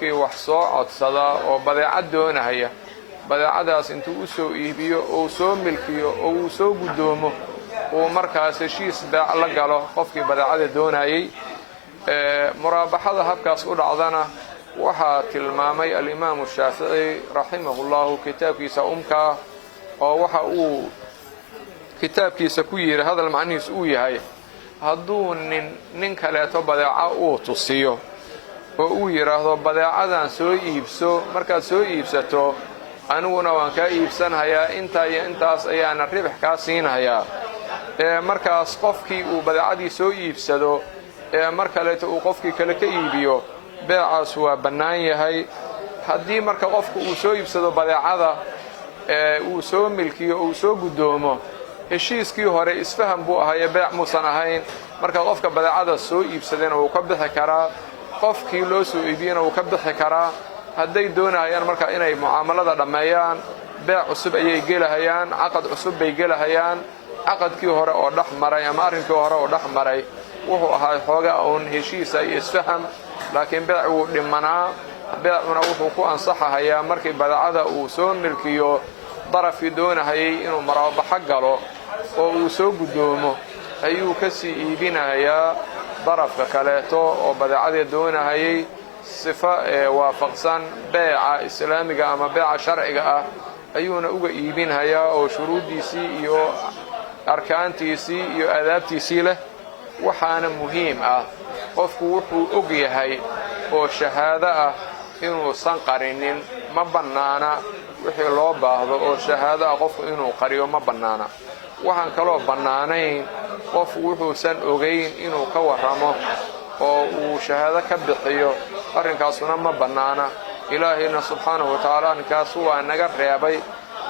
qofkii wax soo codsada oo badeecad doonaya badeecadaas intuu u soo iibiyo oo soo milkiyo oo uu soo gudoomo oo markaas heshiis baac la galo qofkii badeecada doonayay muraabaxada habkaas u dhacdana waxaa tilmaamay al-Imam Shaafici rahimahullahu kitaabkiisa umka oo waxa uu kitaabkiisa ku yiri hadal macnihiisu uu yahay hadduu nin kaleeto badeeca uu tusiyo oo uu yiraahdo badeecadan soo iibso markaad soo iibsato aniguna waan ka iibsanayaa inta iyo intaas ayaana ribax ka siinayaa markaas qofkii uu badeecadii soo iibsado markaleeto uu qofkii kale ka iibiyo beecaas waa bannaan yahay haddii marka qofku uu soo iibsado badeecada uu soo milkiyo uu soo gudoomo heshiiskii hore isfaham buu ahaa beec muusan ahayn marka qofka badeecada soo iibsadana uu ka bixi karaa qofkii loo soo iibiyana uu ka bixi karaa hadday doonayaan marka inay mucaamalada dhameeyaan beec cusub ayay gelahayaan caqad cusub bay gelahayaan caqadkii hore oo dhaxmaray ama arrinkii hore oo dhaxmaray wuxuu ahaa xoogaa oon heshiisa iyo isfaham laakiin beec uu dhimanaa beecuna wuxuu ku ansaxayaa markii badeecada uu soo milkiyo darafkii doonayay inuu maraabaxo galo oo uu soo gudoomo ayuu ka sii iibinayaa darafka kaleeto oo badeecada doonayay sifa waafaqsan beeca islaamiga ama beeca sharciga ah ayuuna uga iibinayaa oo shuruudiisii iyo arkaantiisii iyo aadaabtiisii leh waxaana muhiim ah qofku wuxuu og yahay oo shahaado ah inuusan qarinin ma bannaana wixii loo baahdo oo shahaado ah qofku inuu qariyo ma bannaana waxaan kaloo bannaanayn qof wuxuusan ogayn inuu ka warramo oo uu shahaado ka bixiyo arrinkaasuna ma bannaana ilaahayna subxaanahu watacaala arrinkaas waa naga reebay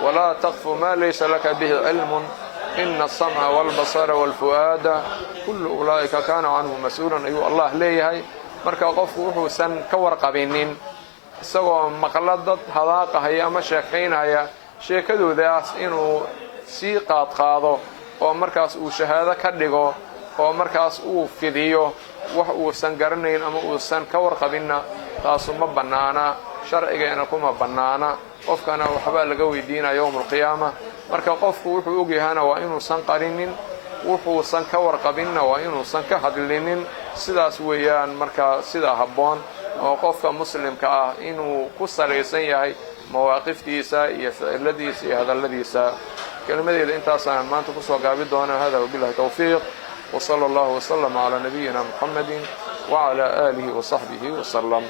walaa taqfu maa laysa laka bihi cilmun ina asamca waalbasara waalfu'aada kullu ulaa'ika kaana canhu mas-uulan ayuu allah leeyahay marka qofku wuxuusan ka warqabinin isagoo maqla dad hadaaqahaya ama sheekaynaya sheekadoodaas inuu sii qaadqaado oo markaas uu shahaado ka dhigo oo markaas uu fidiyo wax uusan garanayn ama uusan ka warqabinna taasu ma bannaana sharcigeena kuma bannaana qofkana waxbaa laga weydiinaya yowmal qiyaama marka qofku wuxuu og yahana waa inuusan qarinin wuxuusan ka warqabinna waa inuusan ka hadlinin sidaas weeyaan marka sida habboon oo qofka muslimka ah inuu ku salaysan yahay mawaaqiftiisa iyo ficiladiisa iyo hadalladiisa كلمة انت اصلا ما انت كسو قابل هذا وبالله توفيق وصلى الله وسلم على نبينا محمد وعلى آله وصحبه وسلم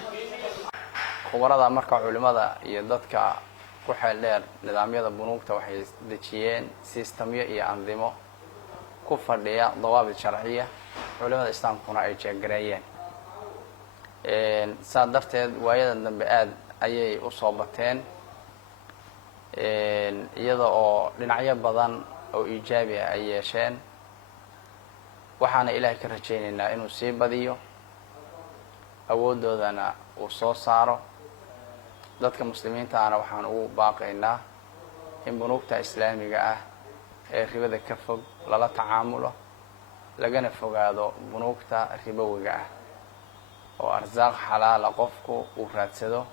خبرada marka culimada iyo dadka ku xeeldheer nidaamyada bunuugta waxay dejiyeen systemyo iyo andimo ku fadhiya dawaabid sharciya culimada islaamkuna ay jeegareeyeen sadarteed waayadan dambe aad ayay u soo bateen iyada oo dhinacyo badan oo iijaabi ah ay yeesheen waxaana ilaahay ka rajaynaynaa inuu sii badiyo awooddoodana uu soo saaro dadka muslimiinta ahna waxaan ugu baaqaynaa in bunuugta islaamiga ah ee ribada ka fog lala tacaamulo lagana fogaado bunuugta ribowiga ah oo arsaaq xalaala qofku uu raadsado